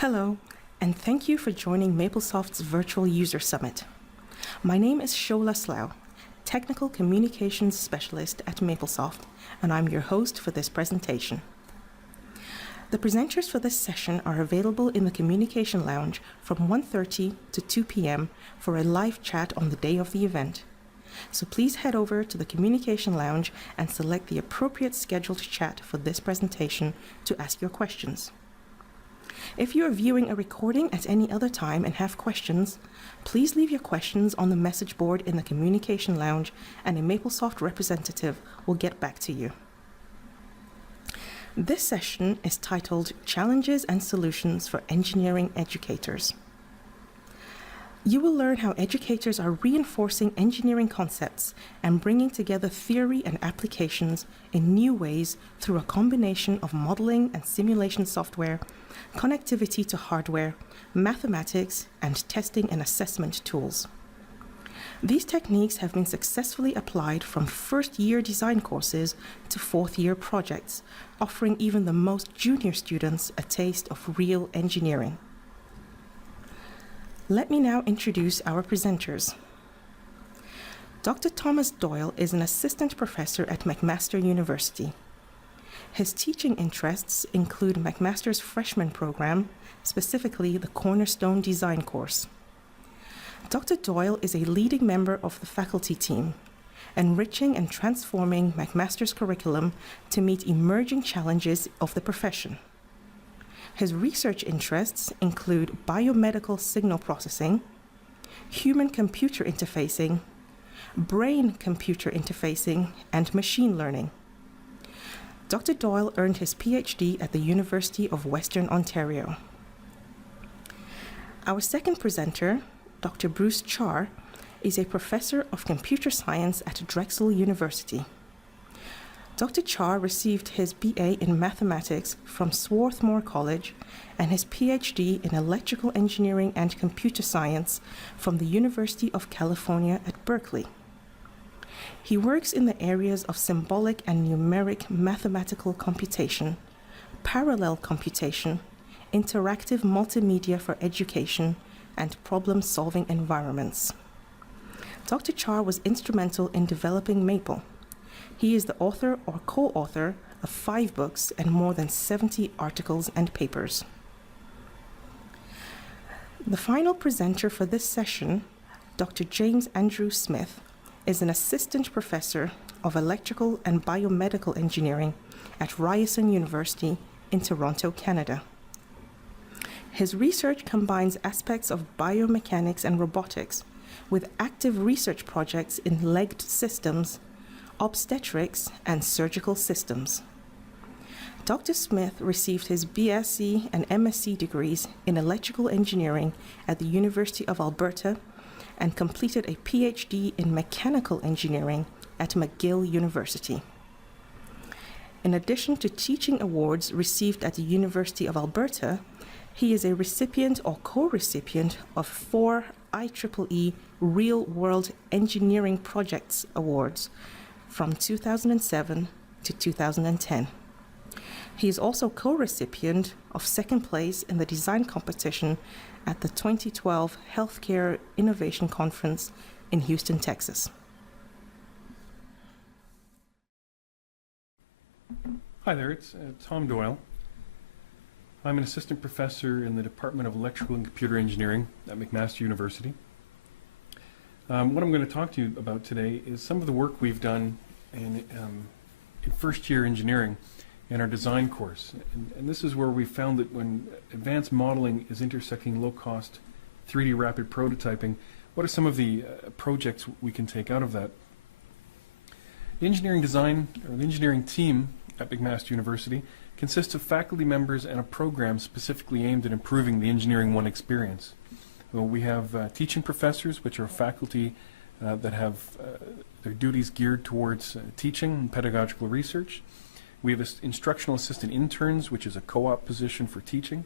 Hello, and thank you for joining Maplesoft's Virtual User Summit. My name is Shola Slough, Technical Communications Specialist at Maplesoft, and I'm your host for this presentation. The presenters for this session are available in the Communication Lounge from 1:30 to 2 p.m. for a live chat on the day of the event. So please head over to the Communication Lounge and select the appropriate scheduled chat for this presentation to ask your questions. If you are viewing a recording at any other time and have questions, please leave your questions on the message board in the Communication Lounge and a Maplesoft representative will get back to you. This session is titled Challenges and Solutions for Engineering Educators. You will learn how educators are reinforcing engineering concepts and bringing together theory and applications in new ways through a combination of modeling and simulation software, connectivity to hardware, mathematics, and testing and assessment tools. These techniques have been successfully applied from first-year design courses to fourth-year projects, offering even the most junior students a taste of real engineering. Let me now introduce our presenters. Dr. Thomas Doyle is an assistant professor at McMaster University. His teaching interests include McMaster's freshman program, specifically the Cornerstone design course. Dr. Doyle is a leading member of the faculty team, enriching and transforming McMaster's curriculum to meet emerging challenges of the profession. His research interests include biomedical signal processing, human-computer interfacing, brain-computer interfacing, and machine learning. Dr. Doyle earned his PhD at the University of Western Ontario. Our second presenter, Dr. Bruce Char, is a professor of computer science at Drexel University. Dr. Char received his BA in mathematics from Swarthmore College and his PhD in electrical engineering and computer science from the University of California at Berkeley. He works in the areas of symbolic and numeric mathematical computation, parallel computation, interactive multimedia for education, and problem-solving environments. Dr. Char was instrumental in developing Maple. He is the author or co-author of 5 books and more than 70 articles and papers. The final presenter for this session, Dr. James Andrew Smith, is an assistant professor of electrical and biomedical engineering at Ryerson University in Toronto, Canada. His research combines aspects of biomechanics and robotics with active research projects in legged systems, obstetrics, and surgical systems. Dr. Smith received his BSc and MSc degrees in electrical engineering at the University of Alberta and completed a PhD in mechanical engineering at McGill University. In addition to teaching awards received at the University of Alberta, he is a recipient or co-recipient of 4 IEEE Real World Engineering Projects Awards from 2007 to 2010. He is also co-recipient of 2nd place in the design competition at the 2012 Healthcare Innovation Conference in Houston, Texas. Hi there, it's Tom Doyle. I'm an assistant professor in the Department of Electrical and Computer Engineering at McMaster University. What I'm going to talk to you about today is some of the work we've done in first-year engineering in our design course. And this is where we found that when advanced modeling is intersecting low-cost 3D rapid prototyping, what are some of the projects we can take out of that? The engineering design, or the engineering team at McMaster University consists of faculty members and a program specifically aimed at improving the Engineering 1 experience. We have teaching professors, which are faculty that have their duties geared towards teaching and pedagogical research. We have instructional assistant interns, which is a co-op position for teaching.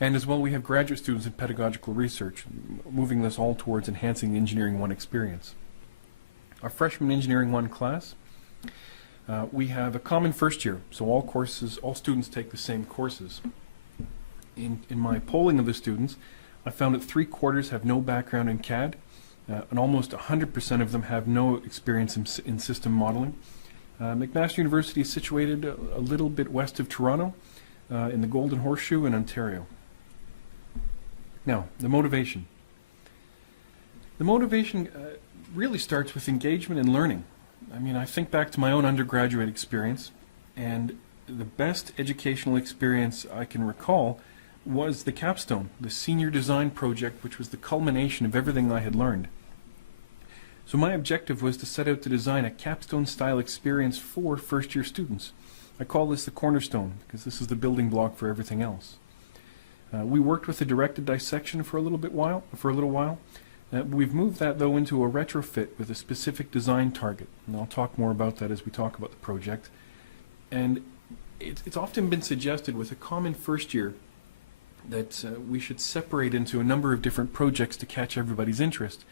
And as well, we have graduate students in pedagogical research, moving this all towards enhancing the Engineering 1 experience. Our freshman Engineering 1 class, we have a common first year, so all students take the same courses. In my polling of the students, I found that 3/4 have no background in CAD, and almost 100% of them have no experience in system modeling. McMaster University is situated a little bit west of Toronto, in the Golden Horseshoe in Ontario. Now, the motivation. The motivation really starts with engagement and learning. I mean, I think back to my own undergraduate experience, and the best educational experience I can recall was the capstone, the senior design project, which was the culmination of everything I had learned. So my objective was to set out to design a capstone-style experience for first-year students. I call this the Cornerstone, because this is the building block for everything else. We worked with a directed dissection for a little while. We've moved that, though, into a retrofit with a specific design target, and I'll talk more about that as we talk about the project. And it's often been suggested with a common first year that we should separate into a number of different projects to catch everybody's interest.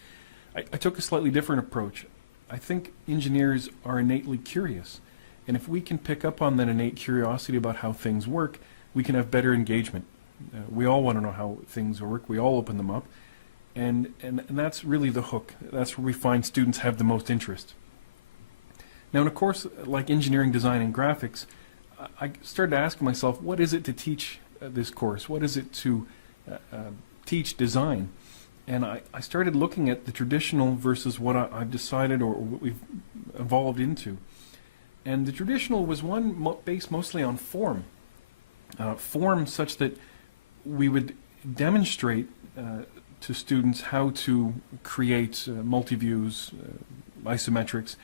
I took a slightly different approach. I think engineers are innately curious, and if we can pick up on that innate curiosity about how things work, we can have better engagement. We all want to know how things work. We all open them up, and that's really the hook. That's where we find students have the most interest. Now, in a course like engineering design and graphics, I started asking myself, what is it to teach this course? What is it to teach design? And I started looking at the traditional versus what I've decided or what we've evolved into. And the traditional was one based mostly on form. Form such that we would demonstrate to students how to create multi-views, isometrics.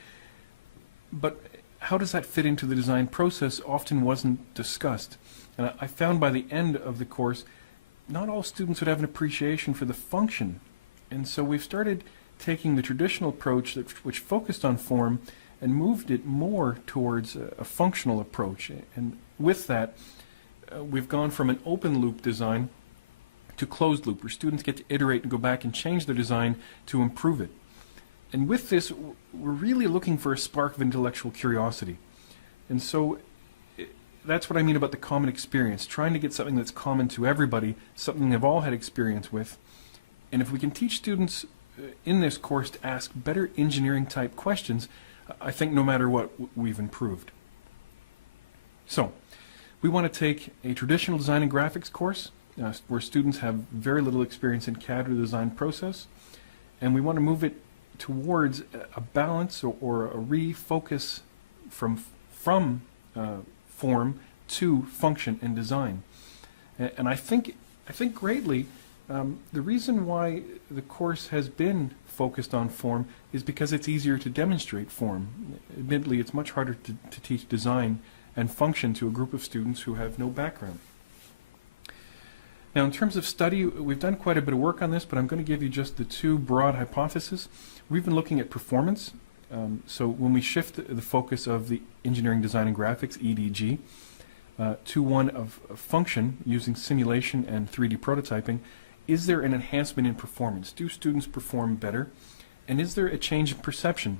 But how does that fit into the design process often wasn't discussed. And I found by the end of the course, not all students would have an appreciation for the function. And so we've started taking the traditional approach which focused on form and moved it more towards a functional approach. And with that, we've gone from an open loop design to closed loop, where students get to iterate and go back and change their design to improve it. And with this, we're really looking for a spark of intellectual curiosity. And so that's what I mean about the common experience, trying to get something that's common to everybody, something they've all had experience with. And if we can teach students in this course to ask better engineering type questions, I think no matter what, we've improved. So, we want to take a traditional design and graphics course where students have very little experience in CAD or the design process, and we want to move it towards a balance or a refocus from form to function and design. And I think greatly the reason why the course has been focused on form is because it's easier to demonstrate form. Admittedly, it's much harder to teach design and function to a group of students who have no background. Now, in terms of study, we've done quite a bit of work on this, but I'm going to give you just the two broad hypotheses. We've been looking at performance. So when we shift the focus of the engineering design and graphics, EDG, to one of function using simulation and 3D prototyping, is there an enhancement in performance? Do students perform better? And is there a change in perception?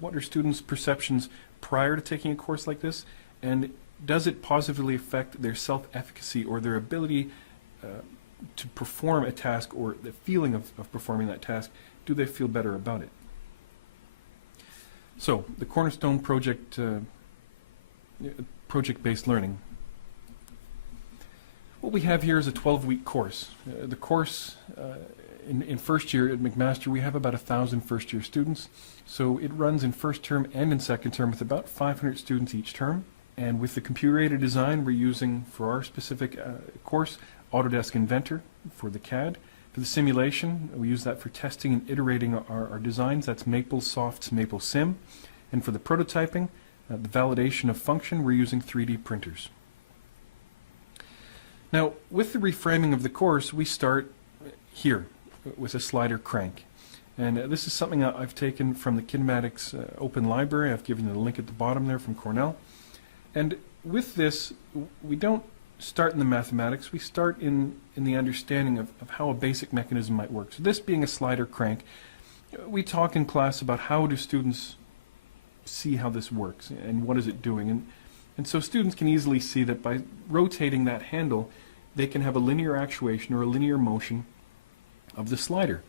What are students' perceptions prior to taking a course like this? And does it positively affect their self-efficacy or their ability to perform a task, or the feeling of performing that task? Do they feel better about it? So, the Cornerstone project, project-based learning. What we have here is a 12-week course. The course in first year at McMaster, we have about 1,000 first-year students. So it runs in first term and in second term with about 500 students each term. And with the computer-aided design, we're using, for our specific course, Autodesk Inventor for the CAD. For the simulation, we use that for testing and iterating our designs. That's Maplesoft's MapleSim. And for the prototyping, the validation of function, we're using 3D printers. Now, with the reframing of the course, we start here with a slider crank. And this is something I've taken from the Kinematics Open Library. I've given you the link at the bottom there from Cornell. And with this, we don't start in the mathematics. We start in the understanding of how a basic mechanism might work. So this being a slider crank, we talk in class about how do students see how this works and what is it doing. And so students can easily see that by rotating that handle, they can have a linear actuation or a linear motion of the slider.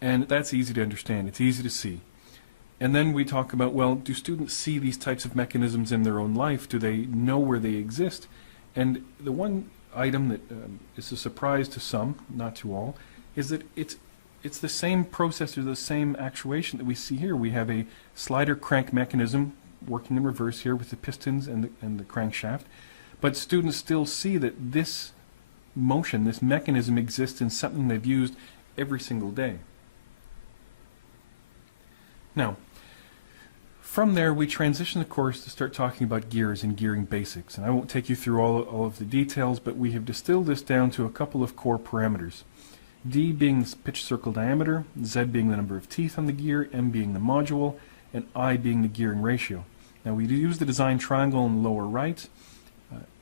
And that's easy to understand. It's easy to see. And then we talk about, well, do students see these types of mechanisms in their own life? Do they know where they exist? And the one item that is a surprise to some, not to all, is that it's the same process or the same actuation that we see here. We have a slider crank mechanism working in reverse here with the pistons and the crankshaft. But students still see that this motion, this mechanism exists in something they've used every single day. Now, from there we transition the course to start talking about gears and gearing basics. And I won't take you through all of the details, but we have distilled this down to a couple of core parameters. D being the pitch circle diameter, Z being the number of teeth on the gear, M being the module, and I being the gearing ratio. Now we use the design triangle in the lower right,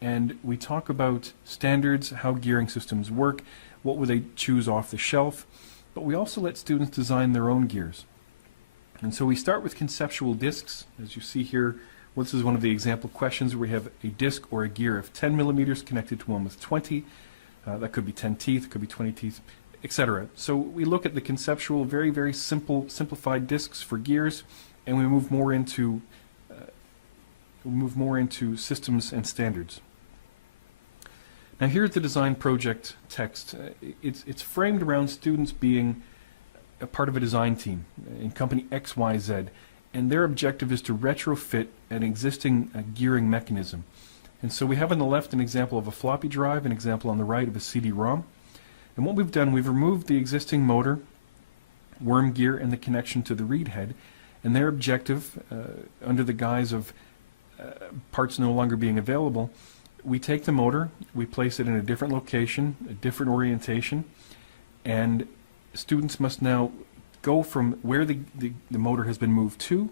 and we talk about standards, how gearing systems work, what would they choose off the shelf, but we also let students design their own gears. And so we start with conceptual discs. As you see here, this is one of the example questions where we have a disc or a gear of 10 millimeters connected to one with 20. That could be 10 teeth, it could be 20 teeth, etc. So we look at the conceptual, very, very simplified discs for gears, and we move more into systems and standards. Now here's the design project text. It's framed around students being a part of a design team in company XYZ, and their objective is to retrofit an existing gearing mechanism. And so we have on the left an example of a floppy drive, an example on the right of a CD-ROM. And what we've done, we've removed the existing motor, worm gear, and the connection to the read head, and their objective, under the guise of parts no longer being available, we take the motor, we place it in a different location, a different orientation, and students must now go from where the motor has been moved to,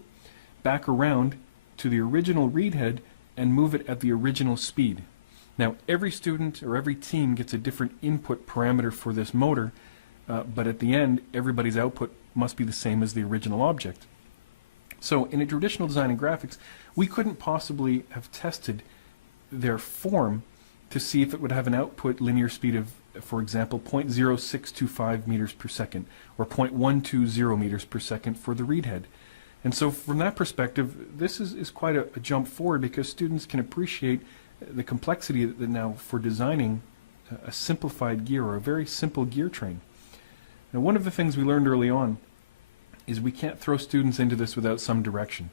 back around to the original read head, and move it at the original speed. Now every student or every team gets a different input parameter for this motor, but at the end everybody's output must be the same as the original object. So in a traditional design and graphics, we couldn't possibly have tested their form to see if it would have an output linear speed of, for example, 0.0625 meters per second or 0.120 meters per second for the read head. And so from that perspective, this is quite a jump forward, because students can appreciate the complexity that now for designing a simplified gear or a very simple gear train. Now one of the things we learned early on is we can't throw students into this without some direction.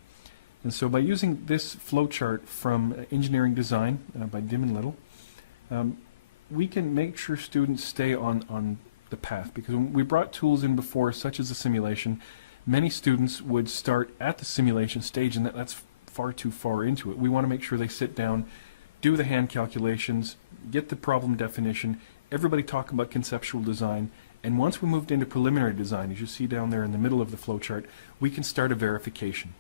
And so by using this flowchart from engineering design by Dim and Little, we can make sure students stay on the path, because when we brought tools in before, such as the simulation, many students would start at the simulation stage, and that's far too far into it. We want to make sure they sit down, do the hand calculations, get the problem definition, everybody talk about conceptual design, and once we moved into preliminary design, as you see down there in the middle of the flowchart, we can start a verification.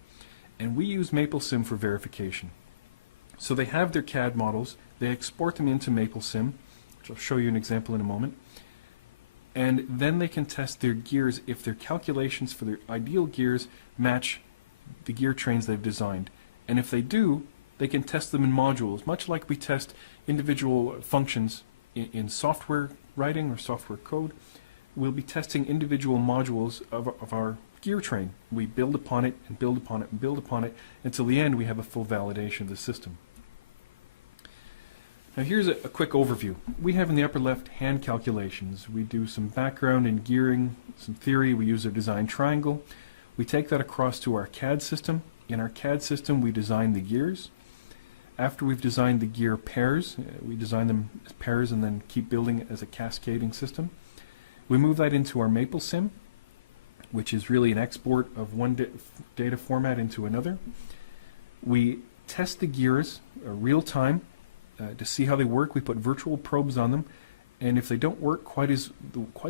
And we use MapleSim for verification. So they have their CAD models, they export them into MapleSim, which I'll show you an example in a moment, and then they can test their gears if their calculations for their ideal gears match the gear trains they've designed. And if they do, they can test them in modules, much like we test individual functions in software writing or software code. We'll be testing individual modules of our gear train. We build upon it and build upon it and build upon it until the end we have a full validation of the system. Now here's a quick overview. We have in the upper left hand calculations. We do some background in gearing, some theory. We use a design triangle. We take that across to our CAD system. In our CAD system we design the gears. After we've designed the gear pairs, we design them as pairs and then keep building it as a cascading system. We move that into our MapleSim, which is really an export of one data format into another. We test the gears real time to see how they work. We put virtual probes on them, and if they don't work quite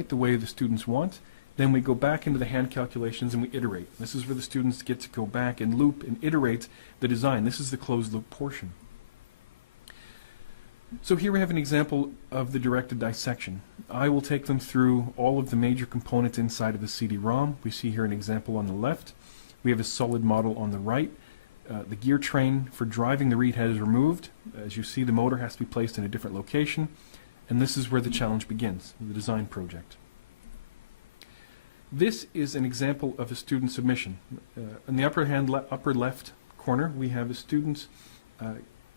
the way the students want, then we go back into the hand calculations and we iterate. This is where the students get to go back and loop and iterate the design. This is the closed loop portion. So here we have an example of the directed dissection. I will take them through all of the major components inside of the CD-ROM. We see here an example on the left. We have a solid model on the right. The gear train for driving the read head is removed. As you see, the motor has to be placed in a different location. And this is where the challenge begins, the design project. This is an example of a student submission. In the upper left corner, we have a student's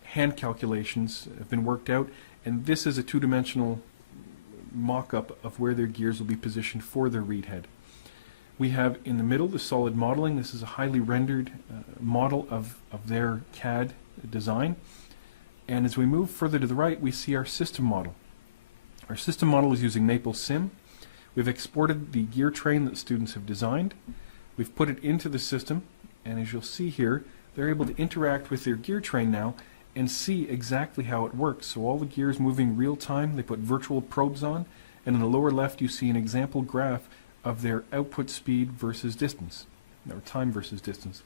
hand calculations have been worked out, and this is a two-dimensional mock-up of where their gears will be positioned for their read head. We have in the middle the solid modeling. This is a highly rendered model of their CAD design. And as we move further to the right, we see our system model. Our system model is using MapleSim. We've exported the gear train that students have designed. We've put it into the system, and as you'll see here, they're able to interact with their gear train now and see exactly how it works. So all the gears moving real time, they put virtual probes on, and in the lower left you see an example graph of their output speed versus distance, or time versus distance.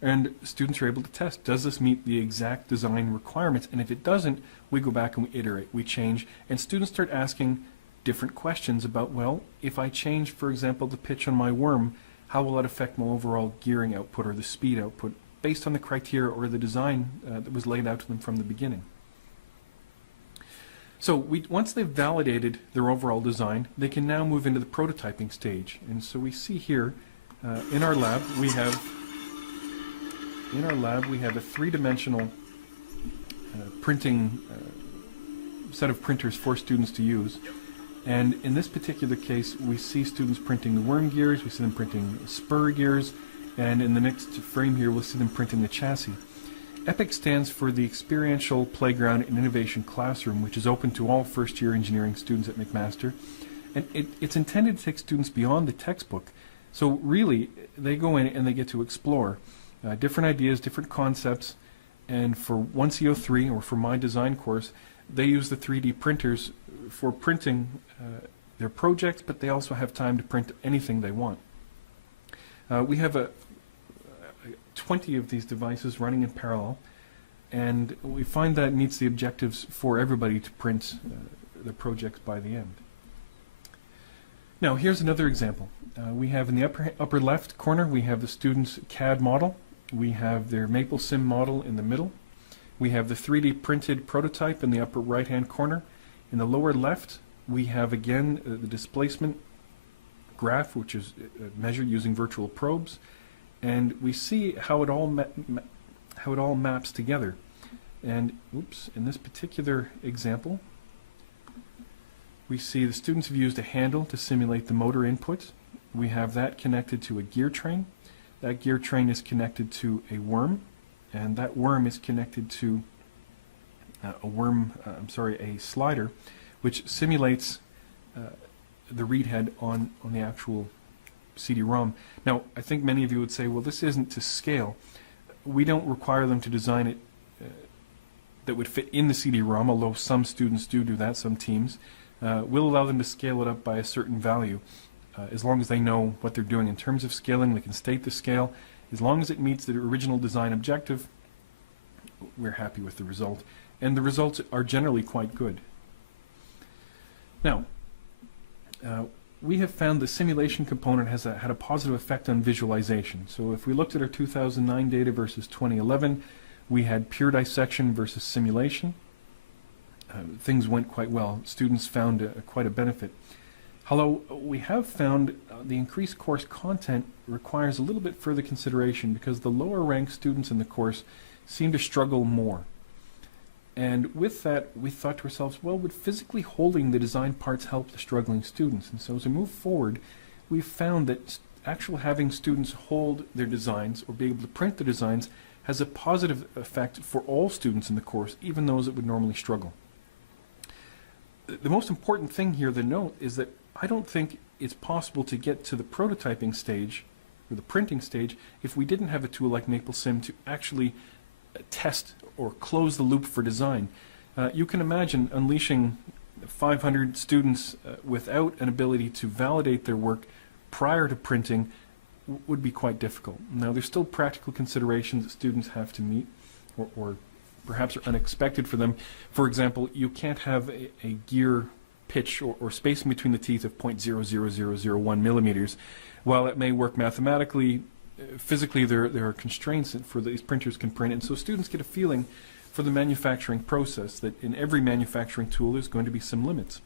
And students are able to test, does this meet the exact design requirements? And if it doesn't, we go back and we iterate, we change, and students start asking different questions about, well, if I change, for example, the pitch on my worm, how will that affect my overall gearing output or the speed output based on the criteria or the design that was laid out to them from the beginning? So once they've validated their overall design, they can now move into the prototyping stage. And so we see here in our lab we have a three-dimensional printing set of printers for students to use. And in this particular case, we see students printing the worm gears, we see them printing spur gears, and in the next frame here, we'll see them printing the chassis. EPIC stands for the Experiential Playground and Innovation Classroom, which is open to all first-year engineering students at McMaster. And it's intended to take students beyond the textbook. So really, they go in and they get to explore different ideas, different concepts, and for 1CO3, or for my design course, they use the 3D printers for printing their projects, but they also have time to print anything they want. We have 20 of these devices running in parallel, and we find that meets the objectives for everybody to print their projects by the end. Now here's another example. We have in the upper left corner, we have the student's CAD model. We have their MapleSim model in the middle. We have the 3D printed prototype in the upper right-hand corner. In the lower left, we have again the displacement graph, which is measured using virtual probes, and we see how it all maps together. And in this particular example, we see the students have used a handle to simulate the motor input. We have that connected to a gear train. That gear train is connected to a worm, and that worm is connected to a slider, which simulates the read head on the actual CD-ROM. Now, I think many of you would say, well, this isn't to scale. We don't require them to design it that would fit in the CD-ROM, although some students do that, some teams. We'll allow them to scale it up by a certain value. As long as they know what they're doing in terms of scaling, they can state the scale. As long as it meets the original design objective, we're happy with the result. And the results are generally quite good. Now, we have found the simulation component has had a positive effect on visualization. So if we looked at our 2009 data versus 2011, we had pure dissection versus simulation. Things went quite well. Students found quite a benefit. Although we have found the increased course content requires a little bit further consideration because the lower ranked students in the course seem to struggle more. And with that, we thought to ourselves, well, would physically holding the design parts help the struggling students? And so as we move forward, we've found that actually having students hold their designs or be able to print the designs has a positive effect for all students in the course, even those that would normally struggle. The most important thing here to note is that I don't think it's possible to get to the prototyping stage or the printing stage if we didn't have a tool like MapleSim to actually test or close the loop for design. You can imagine unleashing 500 students without an ability to validate their work prior to printing would be quite difficult. Now, there's still practical considerations that students have to meet or perhaps are unexpected for them. For example, you can't have a gear pitch or spacing between the teeth of 0.00001 millimeters. While it may work mathematically, physically there are constraints for these printers can print, and so students get a feeling for the manufacturing process, that in every manufacturing tool there's going to be some limits.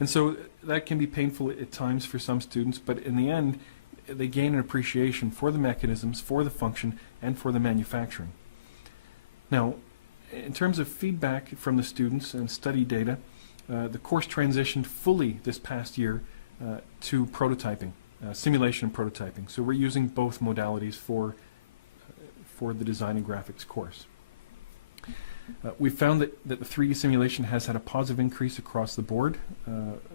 And so that can be painful at times for some students, but in the end, they gain an appreciation for the mechanisms, for the function, and for the manufacturing. Now, in terms of feedback from the students and study data, the course transitioned fully this past year to prototyping, simulation and prototyping. So we're using both modalities for the design and graphics course. We found that the 3D simulation has had a positive increase across the board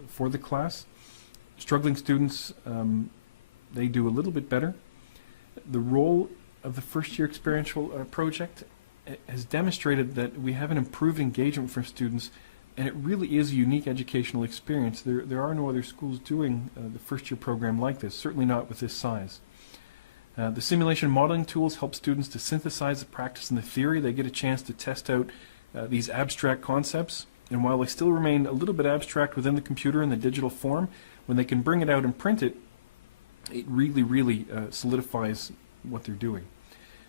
for the class. Struggling students, they do a little bit better. The role of the first year experiential project has demonstrated that we have an improved engagement for students, and it really is a unique educational experience. There are no other schools doing the first year program like this, certainly not with this size. The simulation modeling tools help students to synthesize the practice and the theory. They get a chance to test out these abstract concepts, and while they still remain a little bit abstract within the computer in the digital form, when they can bring it out and print it, it really solidifies what they're doing.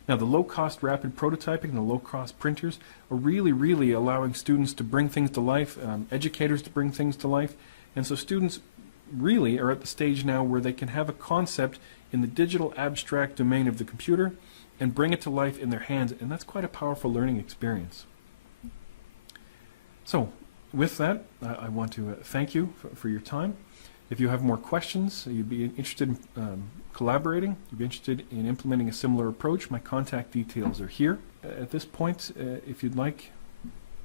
Now, the low-cost rapid prototyping and the low-cost printers are really allowing students to bring things to life, educators to bring things to life, and so students really are at the stage now where they can have a concept in the digital abstract domain of the computer and bring it to life in their hands, and that's quite a powerful learning experience. So, with that, I want to thank you for your time. If you have more questions, you'd be interested in collaborating, you'd be interested in implementing a similar approach, my contact details are here. At this point, if you'd like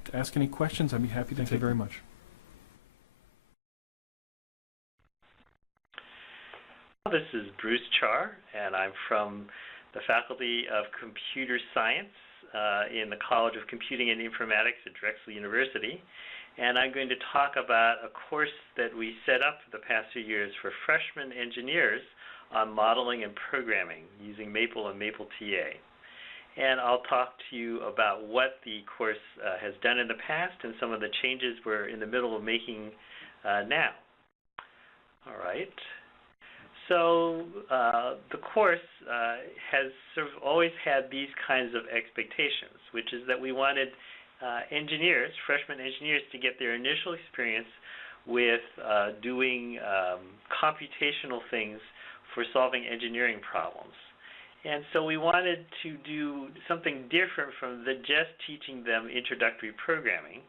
to ask any questions, I'd be happy to take them. Thank you very much. This is Bruce Char, and I'm from the Faculty of Computer Science in the College of Computing and Informatics at Drexel University. And I'm going to talk about a course that we set up for the past few years for freshman engineers on modeling and programming using Maple and MapleTA. And I'll talk to you about what the course has done in the past and some of the changes we're in the middle of making now. All right. So the course has sort of always had these kinds of expectations, which is that we wanted engineers, freshman engineers, to get their initial experience with doing computational things for solving engineering problems. And so we wanted to do something different from just teaching them introductory programming.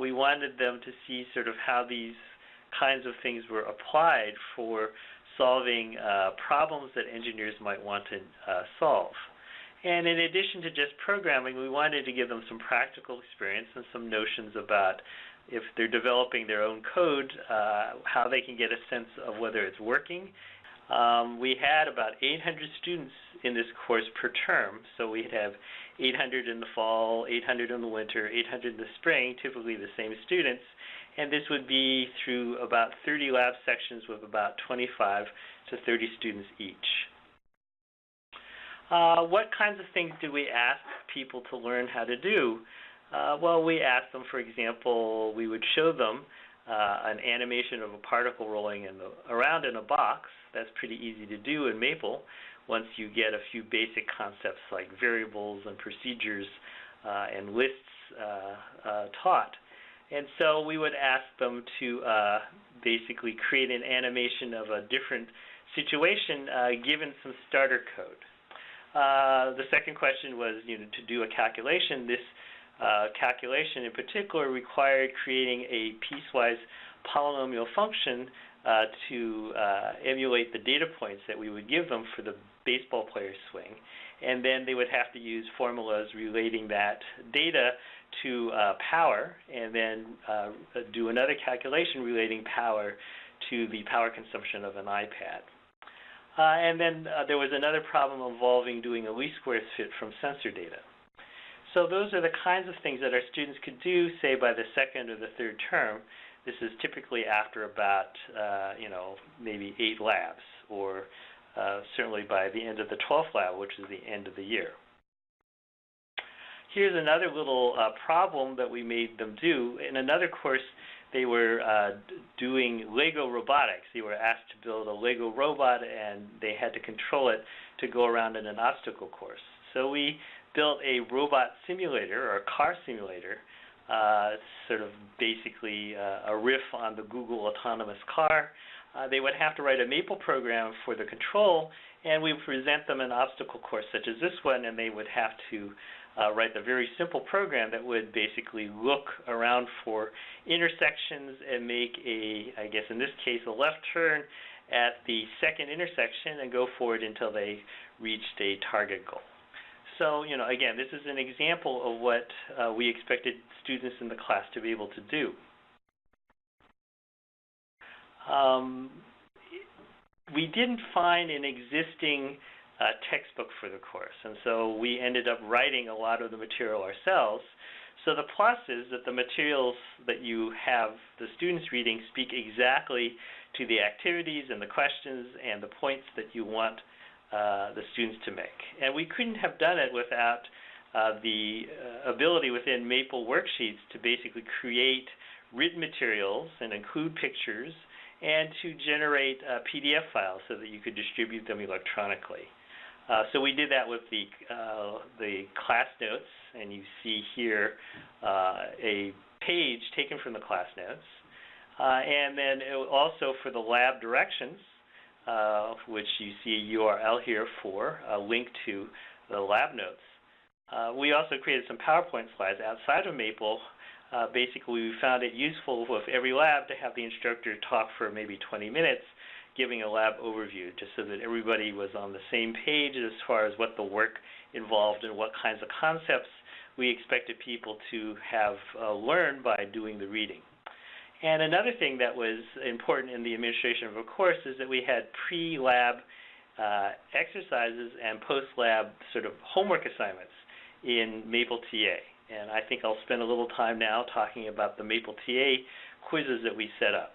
We wanted them to see sort of how these kinds of things were applied for solving problems that engineers might want to solve. And in addition to just programming, we wanted to give them some practical experience and some notions about, if they're developing their own code, how they can get a sense of whether it's working. We had about 800 students in this course per term, so we'd have 800 in the fall, 800 in the winter, 800 in the spring, typically the same students, and this would be through about 30 lab sections with about 25 to 30 students each. What kinds of things do we ask people to learn how to do? Well, we asked them, for example, we would show them an animation of a particle rolling around in a box. That's pretty easy to do in Maple once you get a few basic concepts like variables and procedures and lists taught. And so we would ask them to basically create an animation of a different situation given some starter code. The second question was, to do a calculation. This calculation in particular required creating a piecewise polynomial function to emulate the data points that we would give them for the baseball player's swing. And then they would have to use formulas relating that data to power, and then do another calculation relating power to the power consumption of an iPad. And then there was another problem involving doing a least squares fit from sensor data. So those are the kinds of things that our students could do, say, by the second or the third term. This is typically after about, maybe 8 labs, or certainly by the end of the 12th lab, which is the end of the year. Here's another little problem that we made them do. In another course, they were doing Lego robotics. They were asked to build a Lego robot, and they had to control it to go around in an obstacle course. So we built a robot simulator, or a car simulator, sort of basically a riff on the Google autonomous car. They would have to write a Maple program for the control, and we would present them an obstacle course such as this one, and they would have to write the very simple program that would basically look around for intersections and make a, I guess in this case, a left turn at the second intersection and go forward until they reached a target goal. So, you know, again, this is an example of what we expected students in the class to be able to do. We didn't find an existing textbook for the course, and so we ended up writing a lot of the material ourselves. So the plus is that the materials that you have the students reading speak exactly to the activities and the questions and the points that you want the students to make. And we couldn't have done it without the ability within Maple worksheets to basically create written materials and include pictures and to generate PDF files so that you could distribute them electronically. So we did that with the class notes, and you see here a page taken from the class notes. And then also for the lab directions, which you see a URL here for, a link to the lab notes. We also created some PowerPoint slides outside of Maple. Basically, we found it useful with every lab to have the instructor talk for maybe 20 minutes, giving a lab overview, just so that everybody was on the same page as far as what the work involved and what kinds of concepts we expected people to have learned by doing the reading. And another thing that was important in the administration of a course is that we had pre-lab exercises and post-lab sort of homework assignments in Maple TA. And I think I'll spend a little time now talking about the Maple TA quizzes that we set up.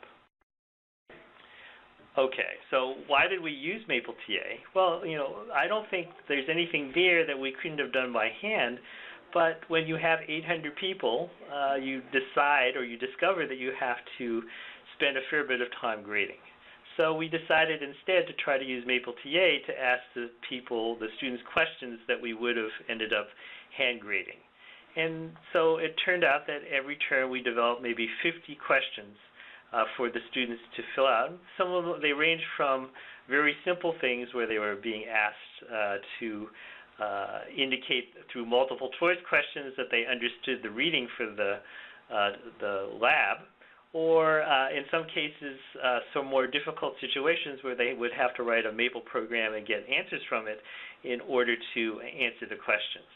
Okay, so why did we use Maple TA? Well, you know, I don't think there's anything there that we couldn't have done by hand, but when you have 800 people, you decide or you discover that you have to spend a fair bit of time grading. So we decided instead to try to use Maple TA to ask the students questions that we would have ended up hand grading. And so it turned out that every term we developed maybe 50 questions for the students to fill out. Some of them, they range from very simple things where they were being asked to indicate through multiple choice questions that they understood the reading for the lab, or in some cases some more difficult situations where they would have to write a Maple program and get answers from it in order to answer the questions.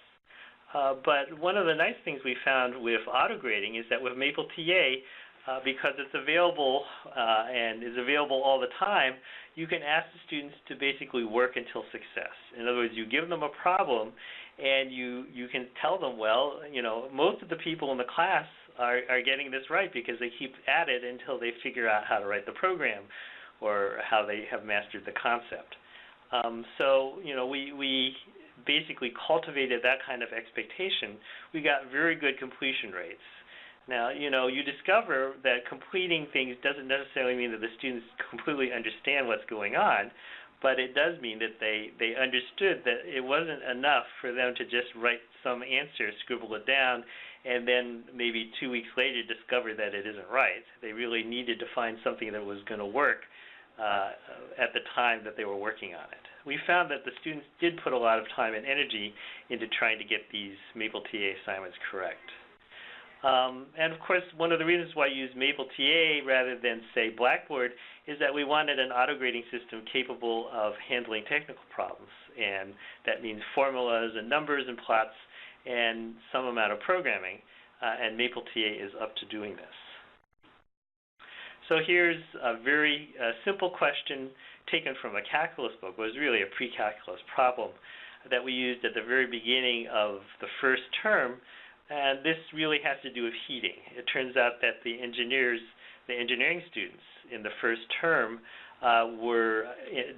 But one of the nice things we found with auto-grading is that with Maple TA, because it's available and is available all the time, you can ask the students to basically work until success. In other words, you give them a problem and you can tell them, well, you know, most of the people in the class are getting this right because they keep at it until they figure out how to write the program or how they have mastered the concept. So, you know, we basically cultivated that kind of expectation. We got very good completion rates. Now, you know, you discover that completing things doesn't necessarily mean that the students completely understand what's going on, but it does mean that they understood that it wasn't enough for them to just write some answer, scribble it down, and then maybe 2 weeks later discover that it isn't right. They really needed to find something that was going to work at the time that they were working on it. We found that the students did put a lot of time and energy into trying to get these Maple TA assignments correct. And of course, one of the reasons why I use Maple TA rather than, say, Blackboard is that we wanted an auto-grading system capable of handling technical problems. And that means formulas and numbers and plots and some amount of programming. And Maple TA is up to doing this. So here's a very simple question taken from a calculus book. It was really a pre-calculus problem that we used at the very beginning of the first term. And this really has to do with heating. It turns out that the engineering students in the first term were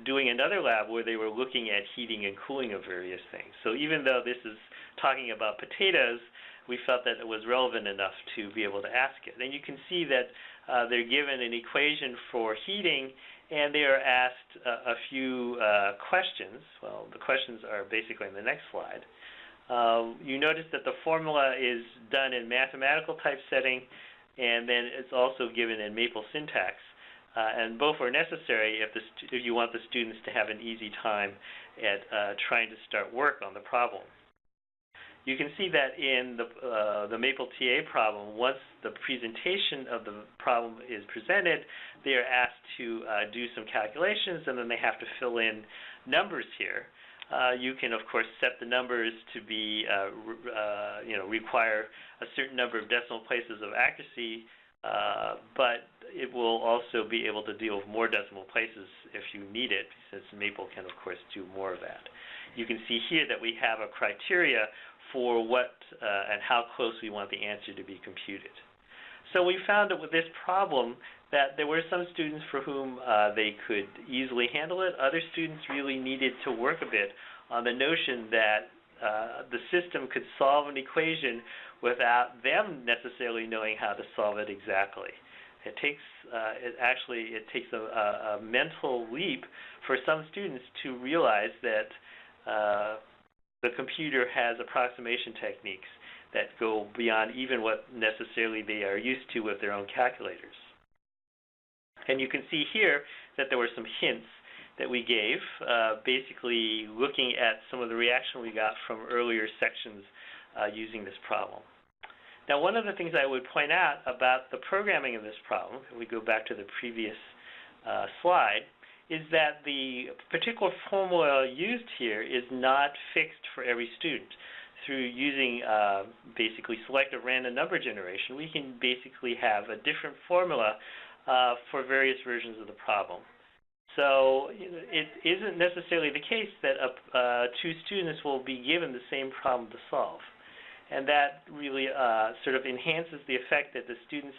doing another lab where they were looking at heating and cooling of various things. So even though this is talking about potatoes, we felt that it was relevant enough to be able to ask it. And you can see that they're given an equation for heating, and they are asked a few questions. Well, the questions are basically in the next slide. You notice that the formula is done in mathematical type setting, and then it's also given in Maple syntax. And both are necessary if you want the students to have an easy time at trying to start work on the problem. You can see that in the Maple TA problem, once the presentation of the problem is presented, they are asked to do some calculations, and then they have to fill in numbers here. You can, of course, set the numbers to be, require a certain number of decimal places of accuracy, but it will also be able to deal with more decimal places if you need it, since Maple can, of course, do more of that. You can see here that we have a criteria for what and how close we want the answer to be computed. So we found that with this problem that there were some students for whom they could easily handle it. Other students really needed to work a bit on the notion that the system could solve an equation without them necessarily knowing how to solve it exactly. It takes a mental leap for some students to realize that the computer has approximation techniques that go beyond even what necessarily they are used to with their own calculators. And you can see here that there were some hints that we gave, basically looking at some of the reaction we got from earlier sections using this problem. Now, one of the things I would point out about the programming of this problem, if we go back to the previous slide, is that the particular formula used here is not fixed for every student. Through using basically selective random number generation, we can basically have a different formula for various versions of the problem. So it isn't necessarily the case that two students will be given the same problem to solve. And that really sort of enhances the effect that the students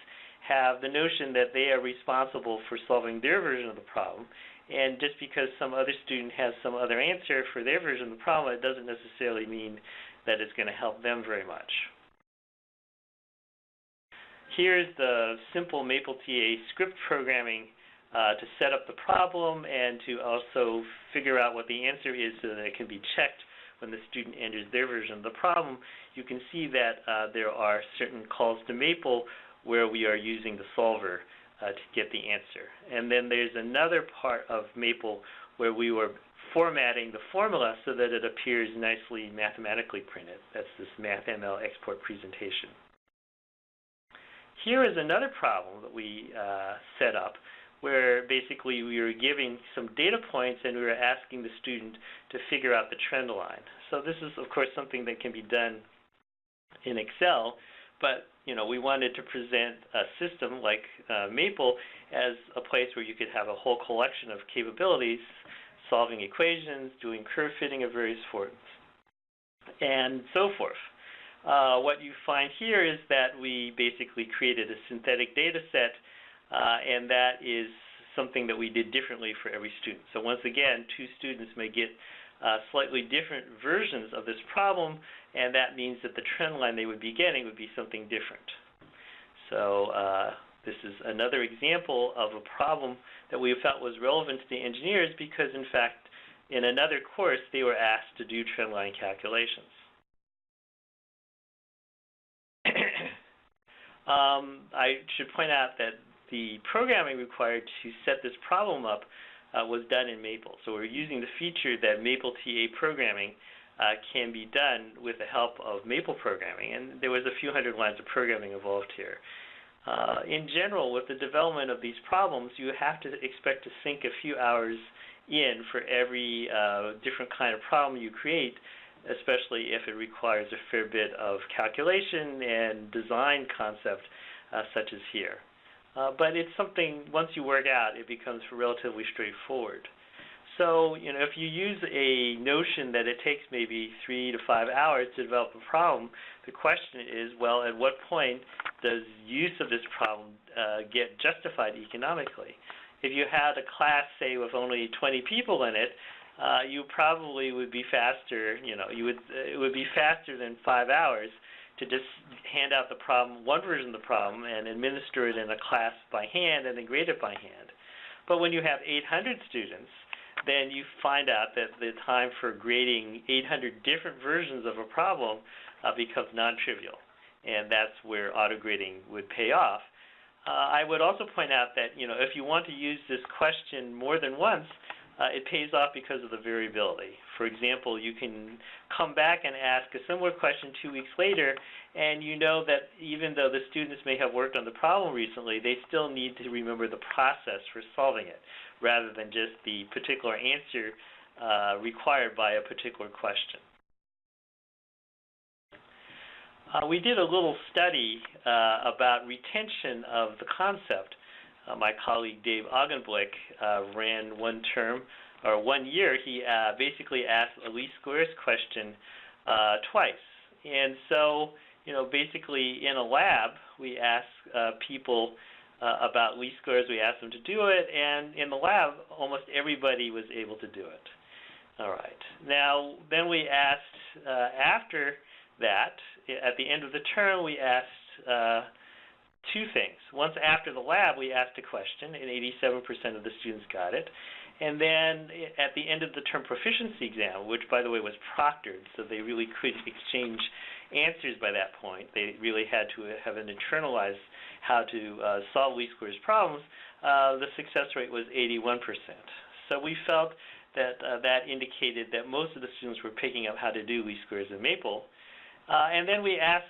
have the notion that they are responsible for solving their version of the problem. And just because some other student has some other answer for their version of the problem, it doesn't necessarily mean that it's going to help them very much. Here's the simple Maple TA script programming to set up the problem and to also figure out what the answer is so that it can be checked when the student enters their version of the problem. You can see that there are certain calls to Maple where we are using the solver to get the answer. And then there's another part of Maple where we were formatting the formula so that it appears nicely mathematically printed. That's this MathML export presentation. Here is another problem that we set up where basically we were giving some data points and we were asking the student to figure out the trend line. So this is, of course, something that can be done in Excel, but we wanted to present a system like Maple as a place where you could have a whole collection of capabilities, solving equations, doing curve fitting of various forms, and so forth. What you find here is that we basically created a synthetic data set, and that is something that we did differently for every student. So once again, two students may get slightly different versions of this problem, and that means that the trend line they would be getting would be something different. So this is another example of a problem that we felt was relevant to the engineers because, in fact, in another course, they were asked to do trend line calculations. I should point out that the programming required to set this problem up was done in Maple. So we're using the feature that Maple TA programming can be done with the help of Maple programming. And there was a few hundred lines of programming involved here. In general, with the development of these problems, you have to expect to sink a few hours in for every different kind of problem you create, especially if it requires a fair bit of calculation and design concept, such as here. But it's something, once you work out, it becomes relatively straightforward. So, if you use a notion that it takes maybe 3 to 5 hours to develop a problem, the question is, well, at what point does use of this problem get justified economically? If you had a class, say, with only 20 people in it, you probably would be faster, it would be faster than 5 hours to just hand out the problem, one version of the problem, and administer it in a class by hand and then grade it by hand. But when you have 800 students, then you find out that the time for grading 800 different versions of a problem becomes non-trivial. And that's where auto-grading would pay off. I would also point out that if you want to use this question more than once, it pays off because of the variability. For example, you can come back and ask a similar question 2 weeks later, and you know that even though the students may have worked on the problem recently, they still need to remember the process for solving it, rather than just the particular answer required by a particular question. We did a little study about retention of the concept. My colleague Dave Augenblick ran 1 year. He basically asked a least squares question twice. And so, basically in a lab, we asked people about least squares. We asked them to do it, and in the lab, almost everybody was able to do it. All right. Now, then we asked after that, at the end of the term, we asked two things. Once after the lab, we asked a question, and 87% of the students got it. And then at the end of the term proficiency exam, which, by the way, was proctored, so they really could exchange answers by that point. They really had to have an internalized how to solve least squares problems. The success rate was 81%. So we felt that that indicated that most of the students were picking up how to do least squares in Maple. And then we asked